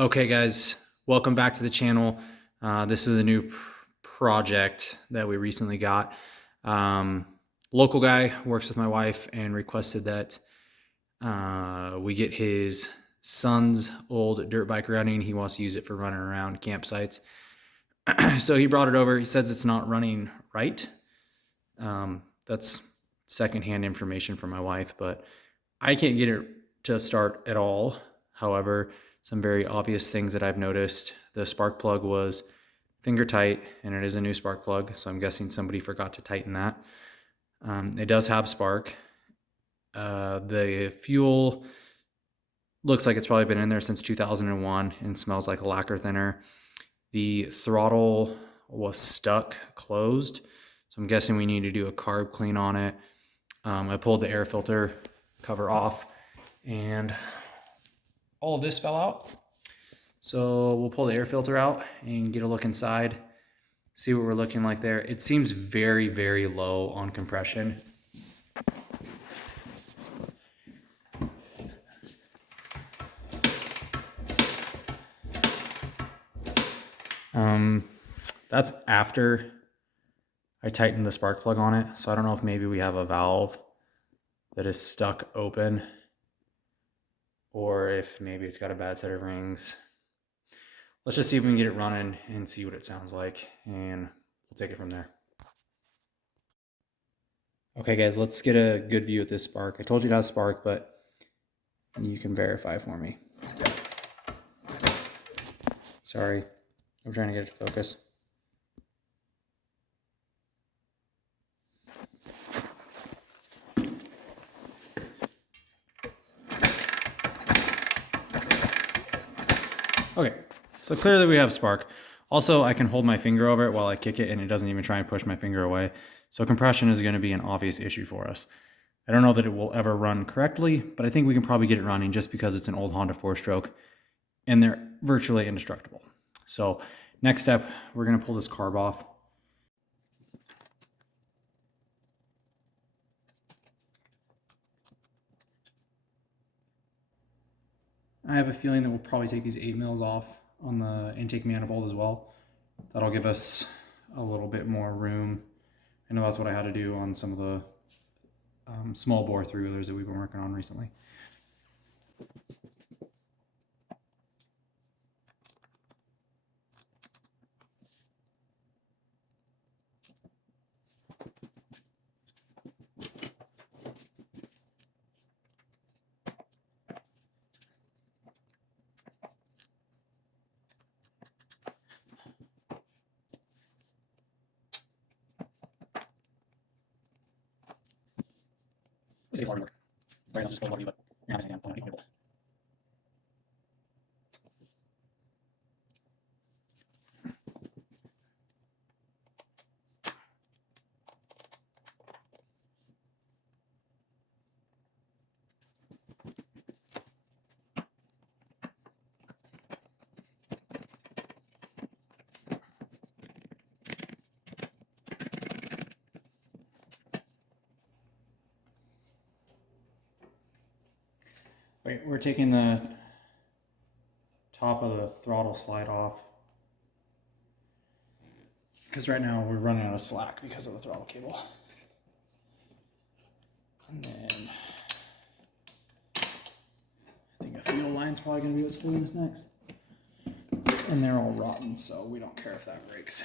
Okay, guys, welcome back to the channel. This is a new project that we recently got. Local guy works with my wife and requested that we get his son's old dirt bike running. He wants to use it for running around campsites. So he brought it over. He says it's not running right. That's secondhand information from my wife, but I can't get it to start at all. However, some very obvious things that I've noticed. The spark plug was finger tight, and it is a new spark plug, so I'm guessing somebody forgot to tighten that. It does have spark. The fuel looks like it's probably been in there since 2001 and smells like a lacquer thinner. The throttle was stuck closed, so I'm guessing we need to do a carb clean on it. I pulled the air filter cover off, and all of this fell out. So we'll pull the air filter out and get a look inside, see what we're looking like there. It seems very, very low on compression. That's after I tightened the spark plug on it. So I don't know if maybe we have a valve that is stuck open, or if maybe it's got a bad set of rings. Let's just see if we can get it running and see what it sounds like, and we'll take it from there. Okay guys, let's get a good view at this spark. I told you it has spark, but you can verify for me. Sorry, I'm trying to get it to focus. Okay, so clearly we have spark. Also, I can hold my finger over it while I kick it, and it doesn't even try and push my finger away. So compression is going to be an obvious issue for us. I don't know that it will ever run correctly, but I think we can probably get it running just because it's an old Honda 4-stroke, and they're virtually indestructible. So next step, we're going to pull this carb off. I have a feeling that we'll probably take these 8 mils off on the intake manifold as well. That'll give us a little bit more room. I know that's what I had to do on some of the small bore 3-wheelers that we've been working on recently. This is hard work. Sorry, that's just going over you, but you're not missing out on anything. Wait, we're taking the top of the throttle slide off because right now we're running out of slack because of the throttle cable. And then I think a fuel line's probably going to be what's holding us next. And they're all rotten, so we don't care if that breaks.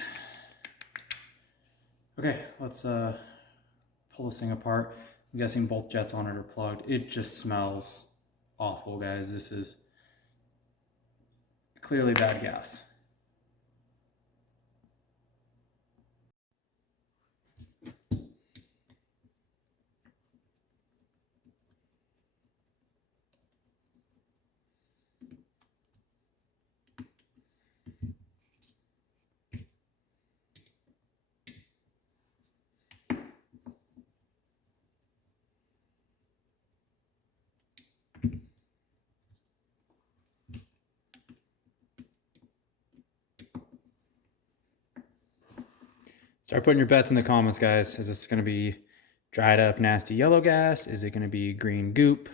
Okay, let's pull this thing apart. I'm guessing both jets on it are plugged. It just smells awful, guys. This is clearly bad gas. Start putting your bets in the comments, guys. Is this going to be dried up, nasty yellow gas? Is it going to be green goop?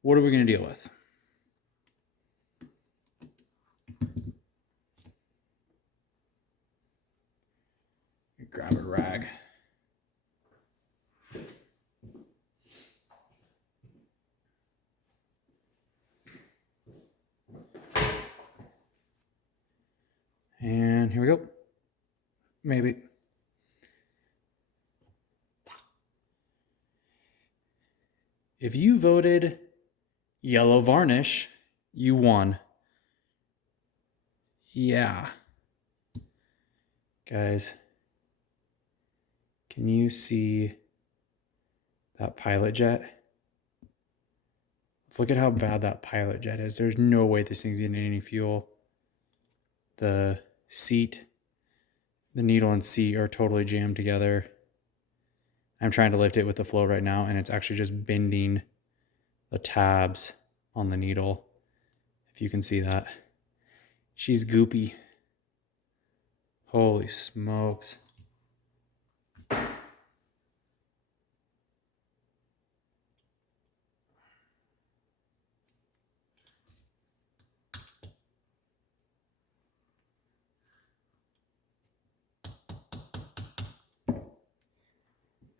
What are we going to deal with? grab a rag. And here we go. Maybe. If you voted yellow varnish, you won. Yeah. Guys, can you see that pilot jet? Let's look at how bad that pilot jet is. There's no way this thing's getting any fuel. The seat, the needle and seat are totally jammed together. I'm trying to lift it with the flow right now, and it's actually just bending the tabs on the needle. If you can see that. She's goopy. Holy smokes.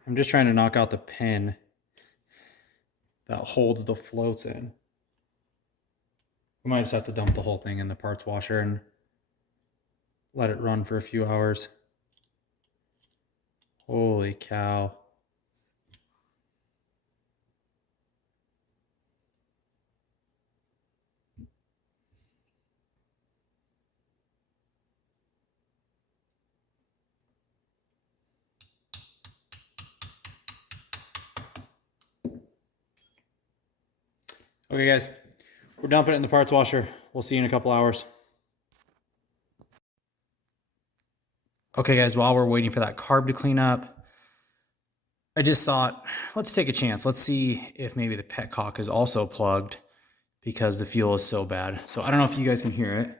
I'm just trying to knock out the pin that holds the floats in. We might just have to dump the whole thing in the parts washer and let it run for a few hours. Holy cow. Okay guys, we're dumping it in the parts washer. We'll see you in a couple hours. Okay guys, while we're waiting for that carb to clean up, I just thought, let's take a chance. Let's see if maybe the petcock is also plugged because the fuel is so bad. So I don't know if you guys can hear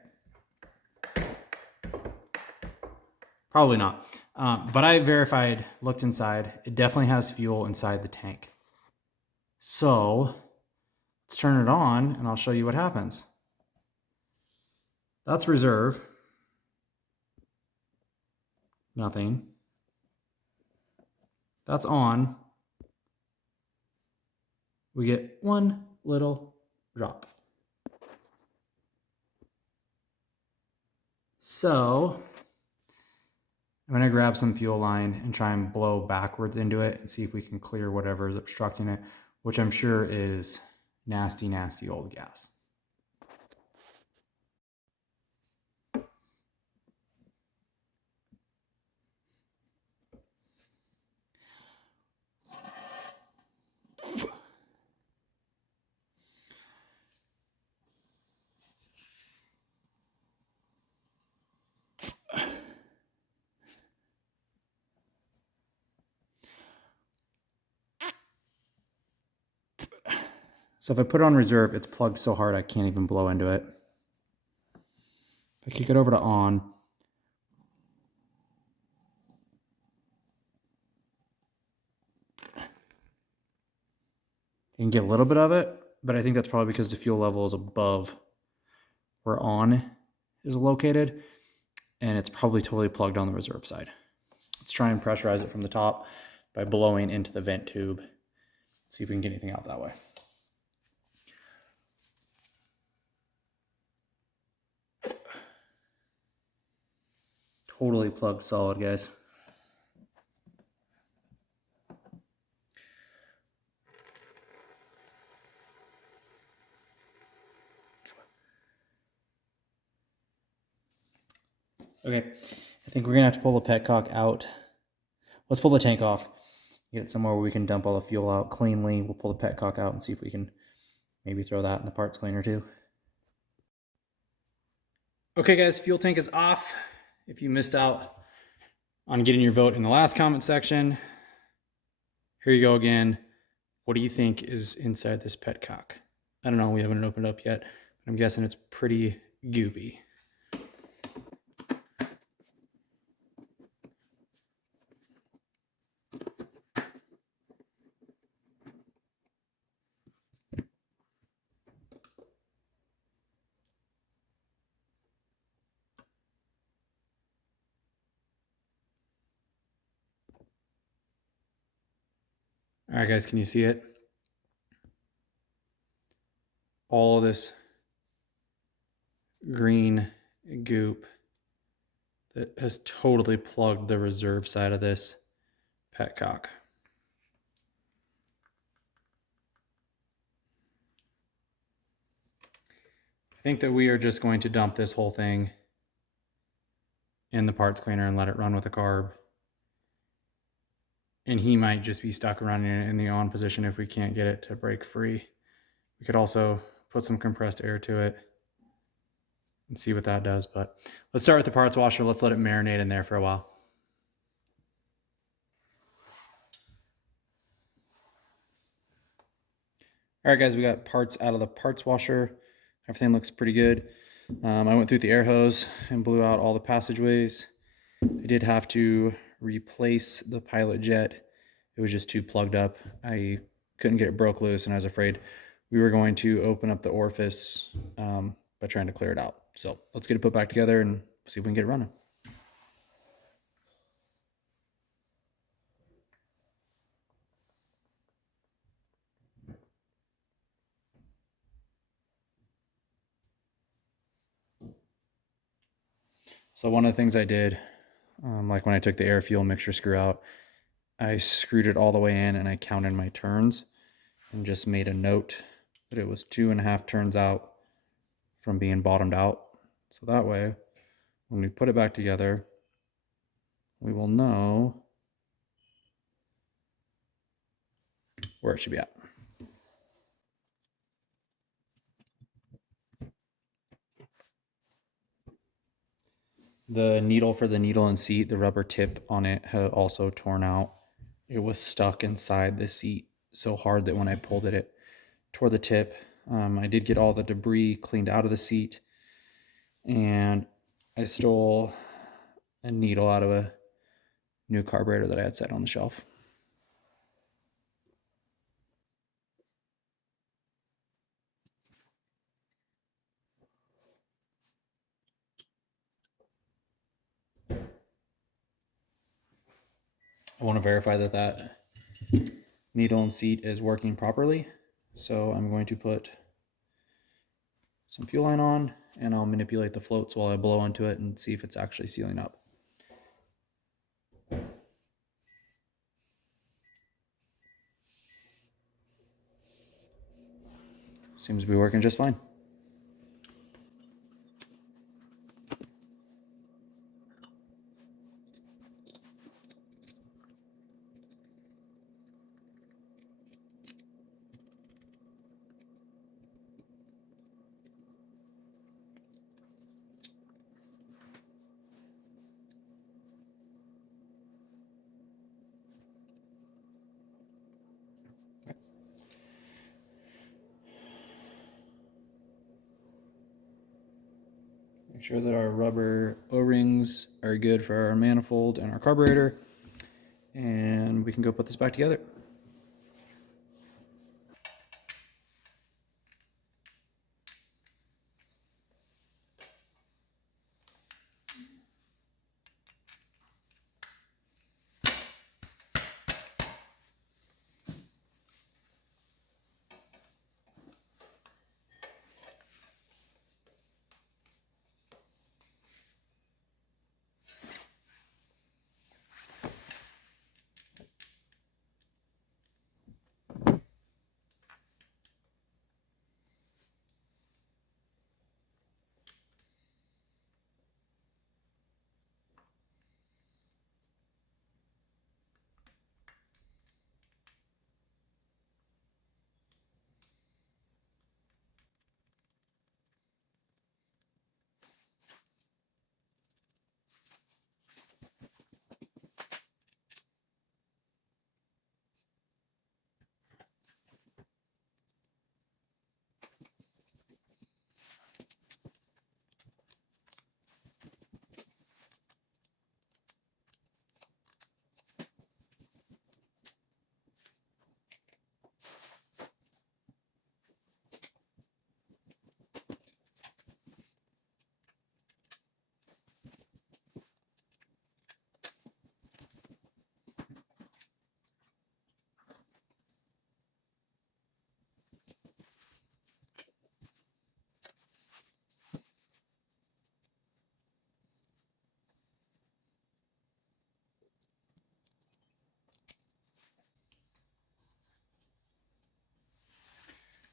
it. Probably not. But I verified, looked inside. It definitely has fuel inside the tank. So let's turn it on and I'll show you what happens. That's reserve. Nothing. That's on. We get one little drop. So I'm going to grab some fuel line and try and blow backwards into it and see if we can clear whatever is obstructing it, which I'm sure is nasty, nasty old gas. So if I put it on reserve, it's plugged so hard I can't even blow into it. If I kick it over to on, you can get a little bit of it, but I think that's probably because the fuel level is above where on is located, and it's probably totally plugged on the reserve side. Let's try and pressurize it from the top by blowing into the vent tube. See if we can get anything out that way. Totally plugged solid, guys. Okay, I think we're gonna have to pull the petcock out. Let's pull the tank off. Get it somewhere where we can dump all the fuel out cleanly. We'll pull the petcock out and see if we can maybe throw that in the parts cleaner too. Okay guys, fuel tank is off. If you missed out on getting your vote in the last comment section, here you go again. What do you think is inside this petcock? I don't know, we haven't opened it up yet. I'm guessing it's pretty goopy. All right, guys, can you see it? All of this green goop that has totally plugged the reserve side of this petcock. I think that we are just going to dump this whole thing in the parts cleaner and let it run with the carb. And he might just be stuck around in the on position if we can't get it to break free. We could also put some compressed air to it and see what that does. But let's start with the parts washer. Let's let it marinate in there for a while. All right, guys, we got parts out of the parts washer. Everything looks pretty good. I went through the air hose and blew out all the passageways. I did have to replace the pilot jet. It was just too plugged up. I couldn't get it broke loose, and I was afraid we were going to open up the orifice by trying to clear it out. So let's get it put back together and see if we can get it running. So one of the things I did, like when I took the air fuel mixture screw out, I screwed it all the way in and I counted my turns and just made a note that it was 2.5 turns out from being bottomed out. So that way, when we put it back together, we will know where it should be at. The needle for the needle and seat, the rubber tip on it had also torn out. It was stuck inside the seat so hard that when I pulled it, it tore the tip. I did get all the debris cleaned out of the seat, and I stole a needle out of a new carburetor that I had set on the shelf. I want to verify that that needle and seat is working properly. So I'm going to put some fuel line on, and I'll manipulate the floats while I blow into it and see if it's actually sealing up. Seems to be working just fine. Make sure that our rubber O-rings are good for our manifold and our carburetor, and we can go put this back together.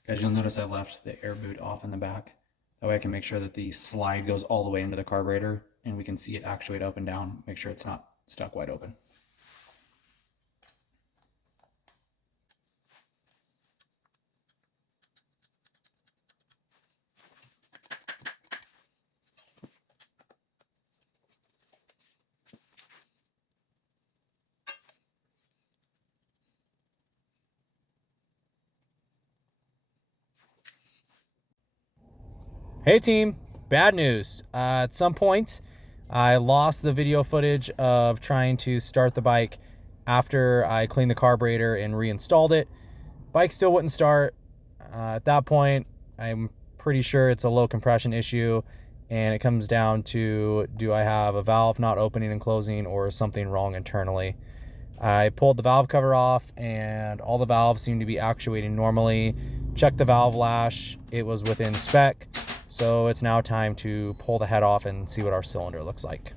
Guys, you'll notice I left the air boot off in the back. That way I can make sure that the slide goes all the way into the carburetor and we can see it actuate up and down, make sure it's not stuck wide open. Hey team, bad news. At some point, I lost the video footage of trying to start the bike after I cleaned the carburetor and reinstalled it. Bike still wouldn't start. At that point, I'm pretty sure it's a low compression issue, and it comes down to, do I have a valve not opening and closing or something wrong internally? I pulled the valve cover off and all the valves seem to be actuating normally. Checked the valve lash, it was within spec. So it's now time to pull the head off and see what our cylinder looks like.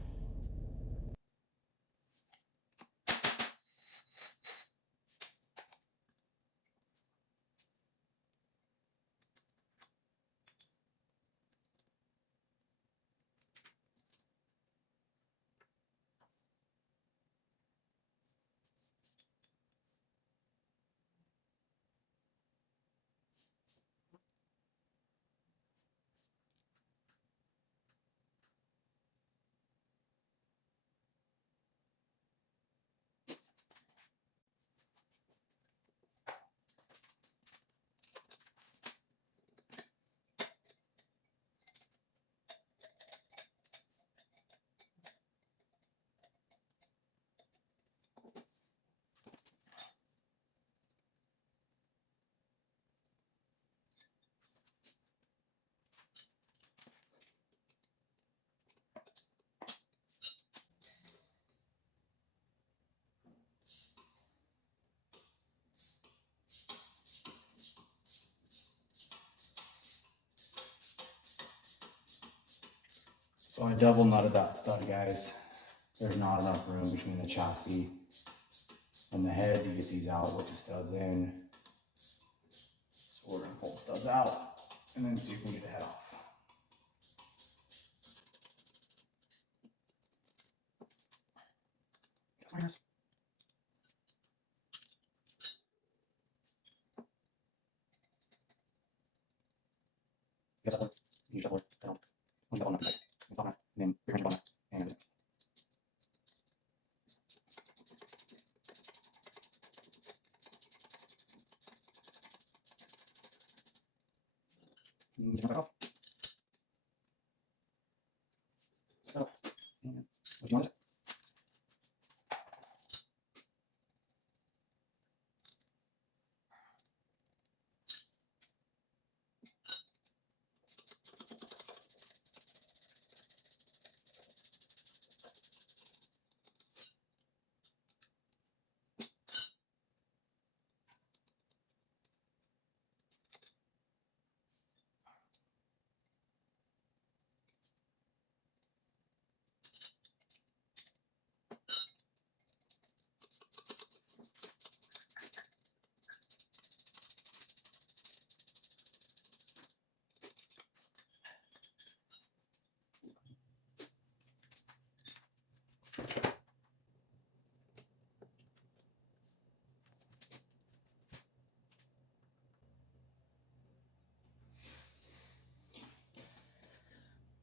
So I double nutted that stud, guys. There's not enough room between the chassis and the head to get these out with the studs in. So we're gonna pull the studs out and then see if we can get the head off. Get that one. You shuffle it down. One double nut. It's on it. And then three wrench on it. And get it back off. So, and what you want it?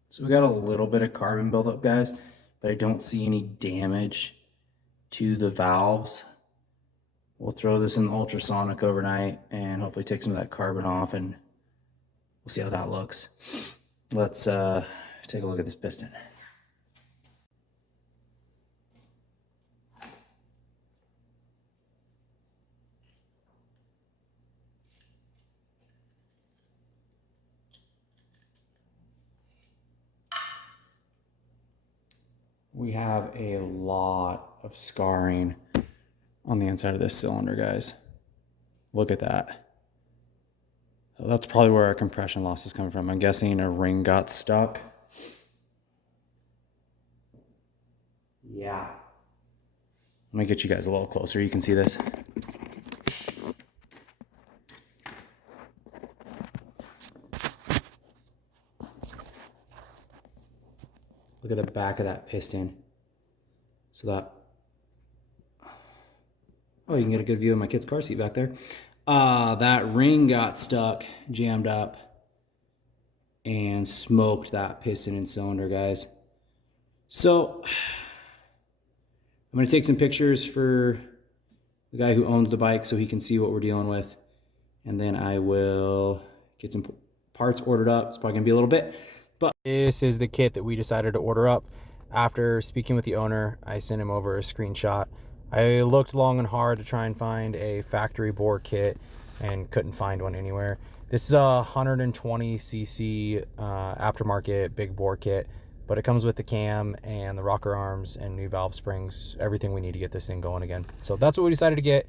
So we got a little bit of carbon buildup, guys, but I don't see any damage to the valves. We'll throw this in the ultrasonic overnight and hopefully take some of that carbon off, and we'll see how that looks. Let's take a look at this piston. We have a lot of scarring on the inside of this cylinder, guys. Look at that. So that's probably where our compression loss is coming from. I'm guessing a ring got stuck. Yeah. Let me get you guys a little closer. You can see this. look at the back of that piston. So that, oh, you can get a good view of my kid's car seat back there. That ring got stuck, jammed up, and smoked that piston and cylinder, guys. So I'm gonna take some pictures for the guy who owns the bike so he can see what we're dealing with. And then I will get some parts ordered up. It's probably gonna be a little bit, but this is the kit that we decided to order up. After speaking with the owner, I sent him over a screenshot. I looked long and hard to try and find a factory bore kit and couldn't find one anywhere. This is a 120cc aftermarket big bore kit, but it comes with the cam and the rocker arms and new valve springs, everything we need to get this thing going again. So that's what we decided to get.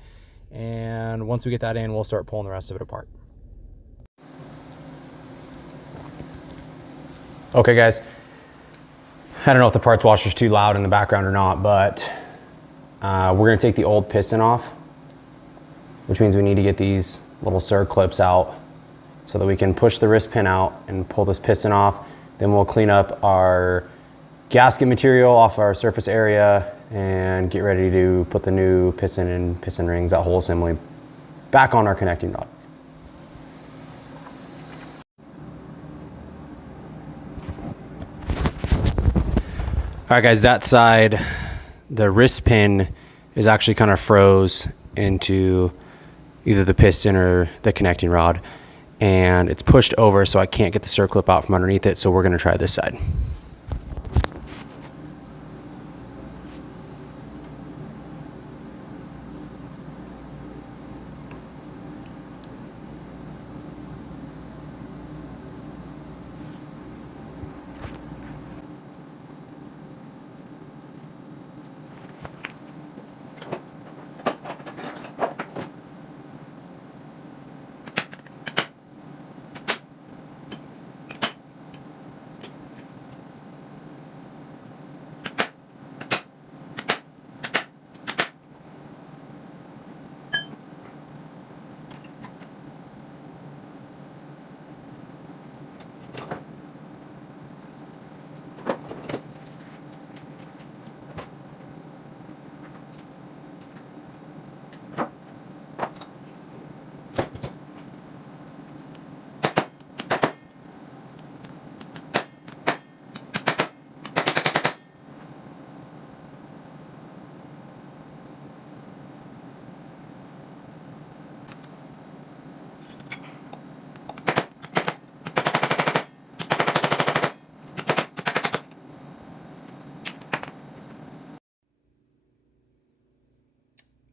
And once we get that in, we'll start pulling the rest of it apart. Okay guys, I don't know if the parts washer's too loud in the background or not, but we're gonna take the old piston off, which means we need to get these little circlips out so that we can push the wrist pin out and pull this piston off. Then we'll clean up our gasket material off our surface area and get ready to put the new piston and piston rings, that whole assembly, back on our connecting rod. All right guys, that side, the wrist pin is actually kind of froze into either the piston or the connecting rod, and it's pushed over so I can't get the circlip out from underneath it, so we're gonna try this side.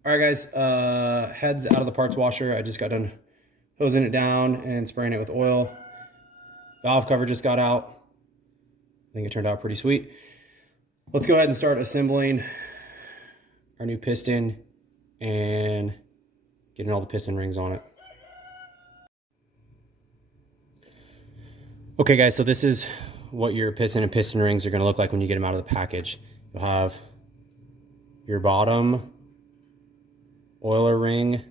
All right, guys, heads out of the parts washer. I just got done hosing it down and spraying it with oil. Valve cover just got out. I think it turned out pretty sweet. Let's go ahead and start assembling our new piston and getting all the piston rings on it. Okay, guys, so this is what your piston and piston rings are gonna look like when you get them out of the package. You'll have your bottom oiler ring,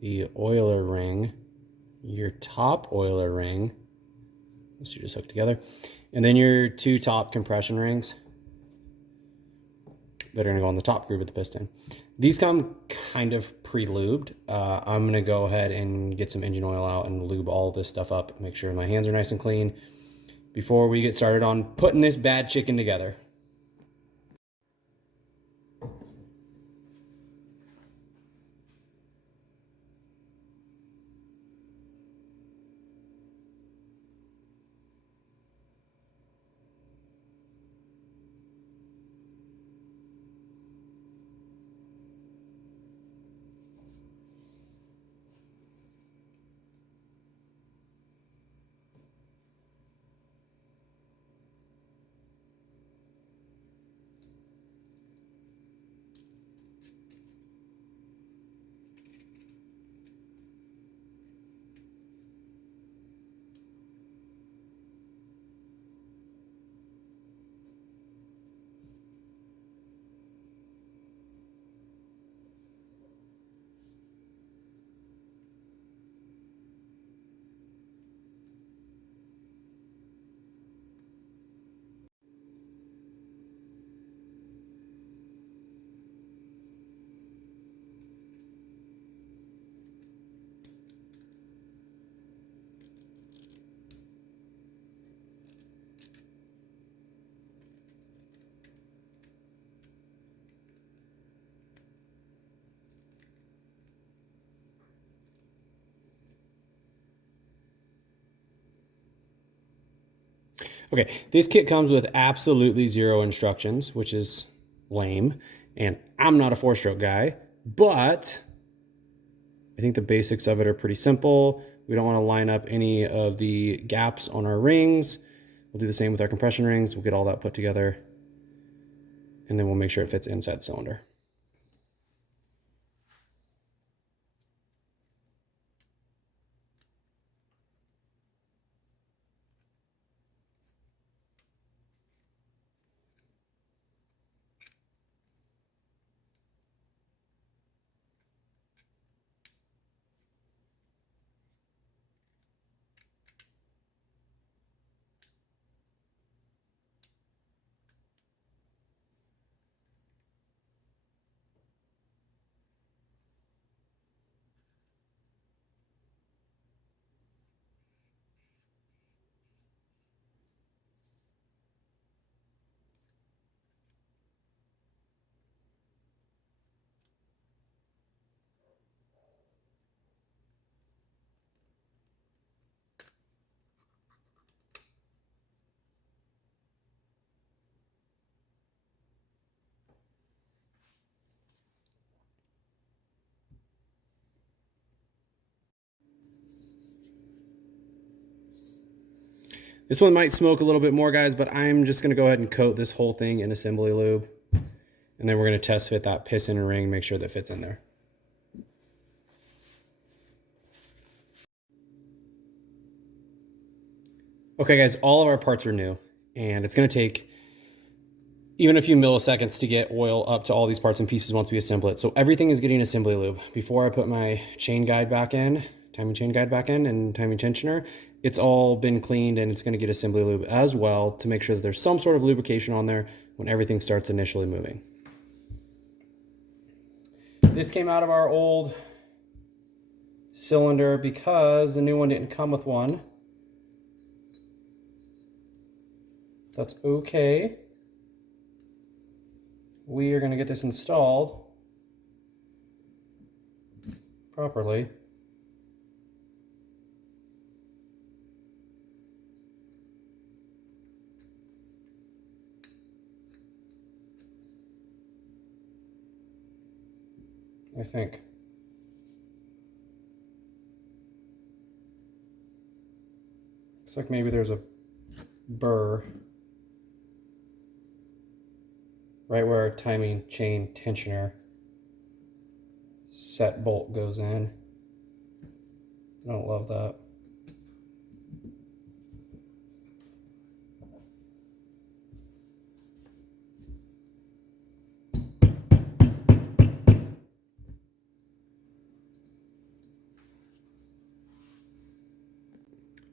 the oiler ring, your top oiler ring, those two just hooked together, and then your two top compression rings that are gonna go on the top groove of the piston. These come kind of pre-lubed. I'm gonna go ahead and get some engine oil out and lube all this stuff up, make sure my hands are nice and clean before we get started on putting this bad chicken together. Okay, this kit comes with absolutely zero instructions, which is lame. And I'm not a four-stroke guy, but I think the basics of it are pretty simple. We don't want to line up any of the gaps on our rings. We'll do the same with our compression rings. We'll get all that put together, and then we'll make sure it fits inside the cylinder. This one might smoke a little bit more, guys, but I'm just going to go ahead and coat this whole thing in assembly lube. And then we're going to test fit that piston and ring, make sure that fits in there. Okay, guys, all of our parts are new, and it's going to take even a few milliseconds to get oil up to all these parts and pieces once we assemble it. So everything is getting assembly lube. Before I put my chain guide back in, timing chain guide back in, and timing tensioner, it's all been cleaned, and it's going to get assembly lube as well to make sure that there's some sort of lubrication on there when everything starts initially moving. This came out of our old cylinder because the new one didn't come with one. That's okay. We are going to get this installed properly. I think. Looks like maybe there's a burr right where our timing chain tensioner set bolt goes in. I don't love that.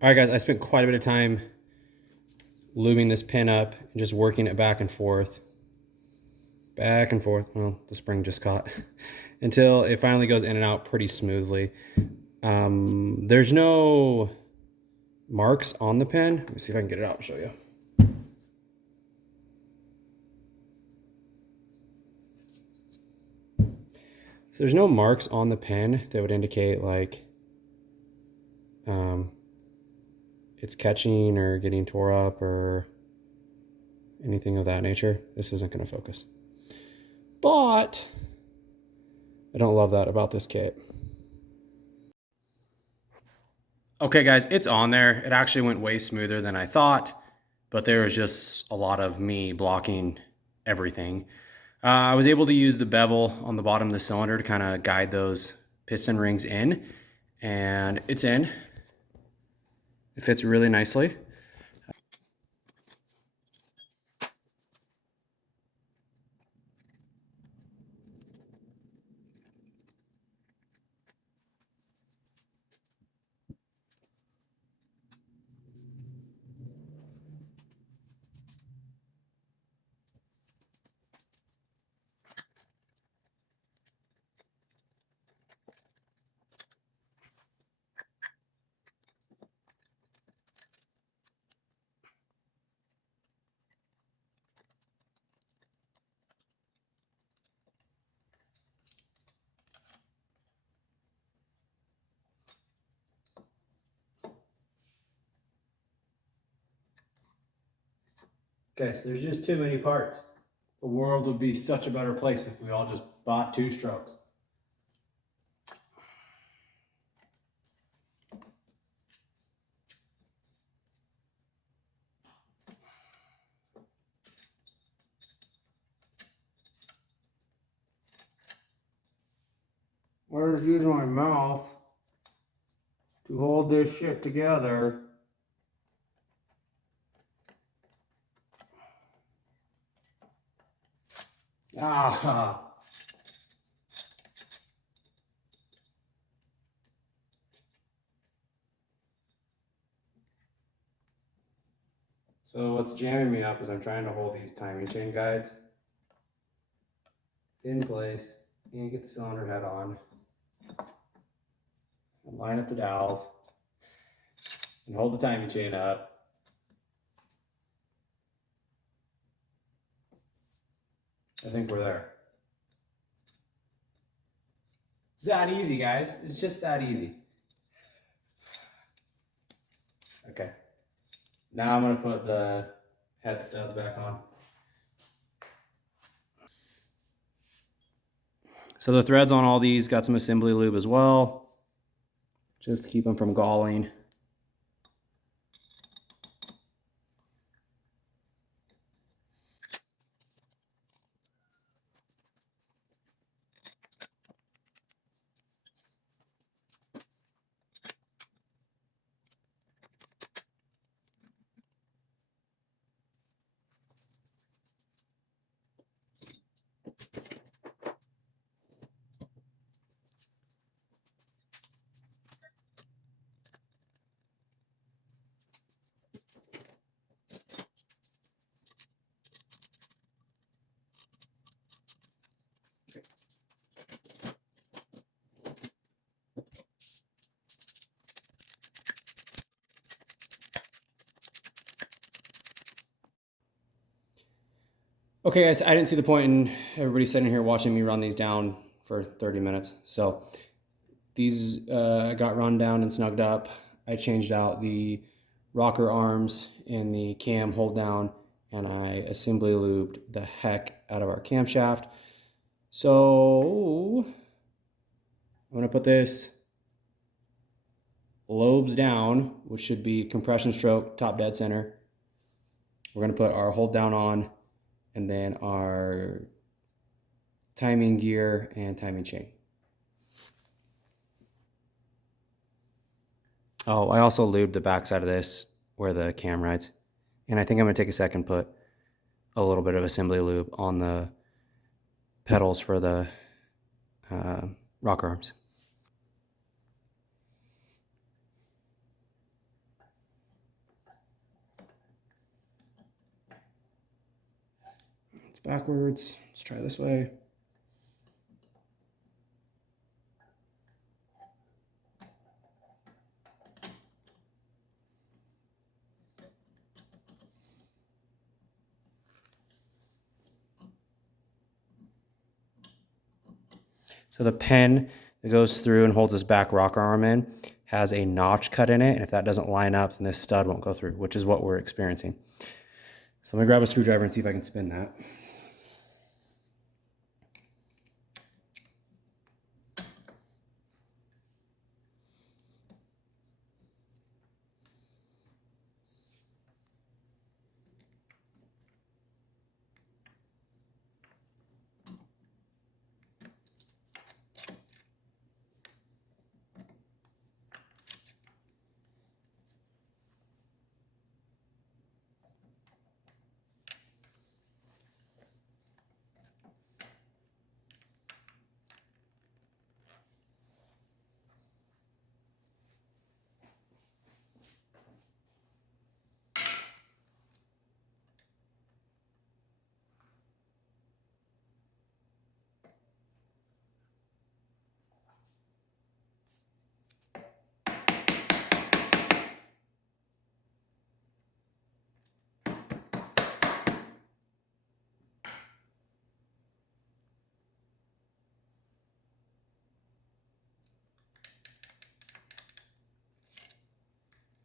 All right, guys, I spent quite a bit of time lubing this pin up and just working it back and forth. Back and forth. Well, the spring just caught. Until it finally goes in and out pretty smoothly. There's no marks on the pin. Let me see if I can get it out and show you. So there's no marks on the pin that would indicate like it's catching or getting tore up or anything of that nature. This isn't going to focus. But I don't love that about this kit. Okay, guys, it's on there. It actually went way smoother than I thought, but there was just a lot of me blocking everything. I was able to use the bevel on the bottom of the cylinder to kind of guide those piston rings in, and it's in. It fits really nicely. Okay, so there's just too many parts. The world would be such a better place if we all just bought 2 strokes. I'm just using my mouth to hold this shit together. Ah. So what's jamming me up is I'm trying to hold these timing chain guides in place and get the cylinder head on. And line up the dowels and hold the timing chain up. I think we're there. It's that easy, guys. It's just that easy. Okay. Now I'm gonna put the head studs back on. So the threads on all these got some assembly lube as well, just to keep them from galling. Okay, guys, I didn't see the point in everybody sitting here watching me run these down for 30 minutes. So these got run down and snugged up. I changed out the rocker arms and the cam hold down, and I assembly lubed the heck out of our camshaft. So I'm gonna put this lobes down, which should be compression stroke, top dead center. We're gonna put our hold down on, and then our timing gear and timing chain. Oh, I also lubed the backside of this where the cam rides. And I think I'm gonna take a second, put a little bit of assembly lube on the pedals for the rocker arms. It's backwards. Let's try this way. So the pin that goes through and holds this back rocker arm in has a notch cut in it. And if that doesn't line up, then this stud won't go through, which is what we're experiencing. So I'm gonna grab a screwdriver and see if I can spin that.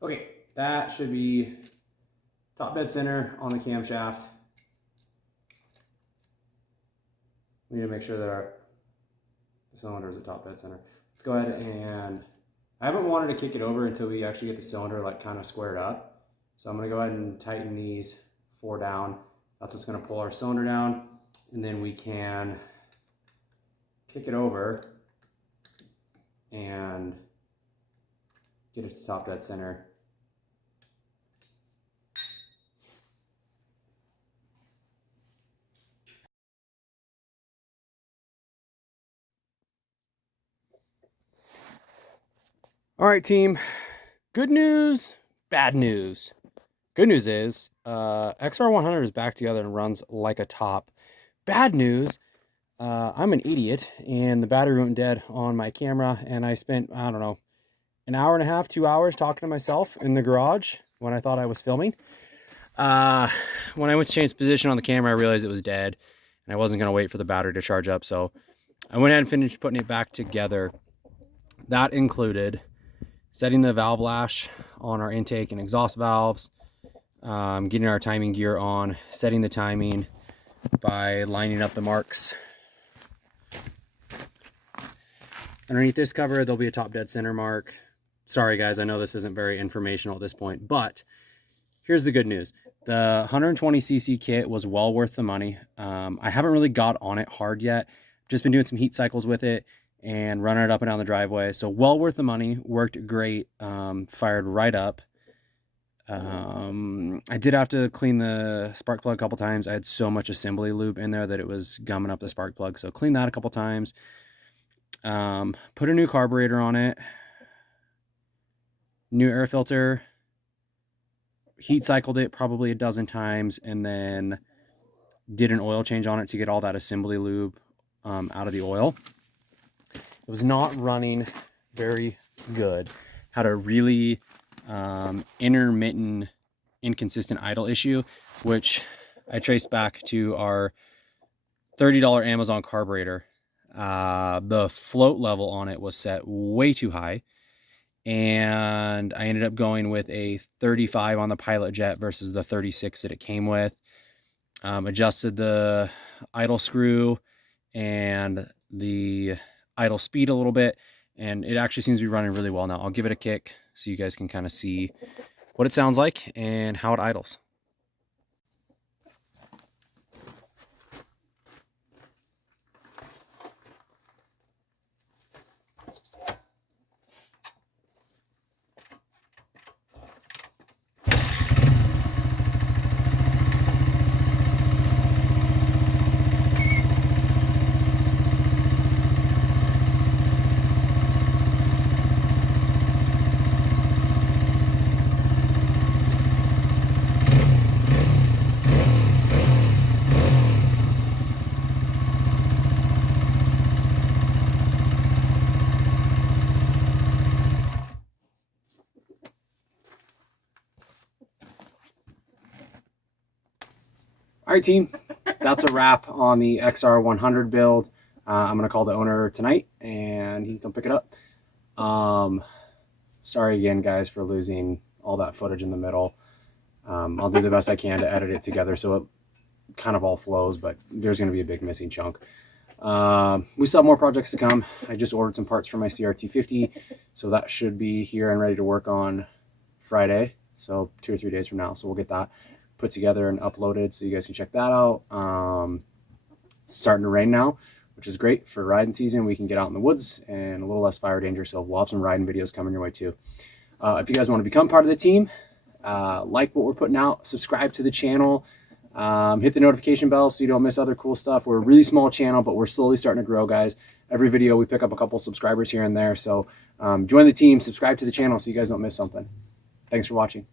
Okay, that should be top dead center on the camshaft. We need to make sure that our cylinder is at top dead center. Let's go ahead and, I haven't wanted to kick it over until we actually get the cylinder like kind of squared up. So I'm gonna go ahead and tighten these 4 down. That's what's gonna pull our cylinder down. And then we can kick it over and get it to top dead center. All right, team. Good news, bad news. Good news is XR100 is back together and runs like a top. Bad news, I'm an idiot and the battery went dead on my camera, and I spent, I don't know, an hour and a half, 2 hours talking to myself in the garage when I thought I was filming. When I went to change position on the camera, I realized it was dead and I wasn't going to wait for the battery to charge up. So I went ahead and finished putting it back together. That included setting the valve lash on our intake and exhaust valves, getting our timing gear on, setting the timing by lining up the marks. Underneath this cover, there'll be a top dead center mark. Sorry guys, I know this isn't very informational at this point, but here's the good news. The 120cc kit was well worth the money. I haven't really got on it hard yet. Just been doing some heat cycles with it and running it up and down the driveway. So well worth the money, worked great, fired right up. I did have to clean the spark plug a couple times. I had so much assembly lube in there that it was gumming up the spark plug. So clean that a couple times. Put a new carburetor on it, new air filter, heat cycled it probably a dozen times, and then did an oil change on it to get all that assembly lube out of the oil. It was not running very good. Had a really intermittent, inconsistent idle issue, which I traced back to our $30 Amazon carburetor. The float level on it was set way too high, and I ended up going with a 35 on the Pilot Jet versus the 36 that it came with. Adjusted the idle screw and the idle speed a little bit, and it actually seems to be running really well now. I'll give it a kick so you guys can kind of see what it sounds like and how it idles. All right, team, that's a wrap on the XR100 build. I'm going to call the owner tonight and he can come pick it up. Sorry again, guys, for losing all that footage in the middle. I'll do the best I can to edit it together so it kind of all flows, but there's going to be a big missing chunk. We still have more projects to come. I just ordered some parts for my CRT50, so that should be here and ready to work on Friday, so 2 or 3 days from now. So we'll get that put together and uploaded so you guys can check that out. It's starting to rain now, which is great for riding season. We can get out in the woods and a little less fire danger, so we'll have some riding videos coming your way too. If you guys want to become part of the team, like what we're putting out, subscribe to the channel, hit the notification bell so you don't miss other cool stuff. We're a really small channel, but we're slowly starting to grow, guys. Every video we pick up a couple subscribers here and there, so join the team, subscribe to the channel so you guys don't miss something. Thanks for watching.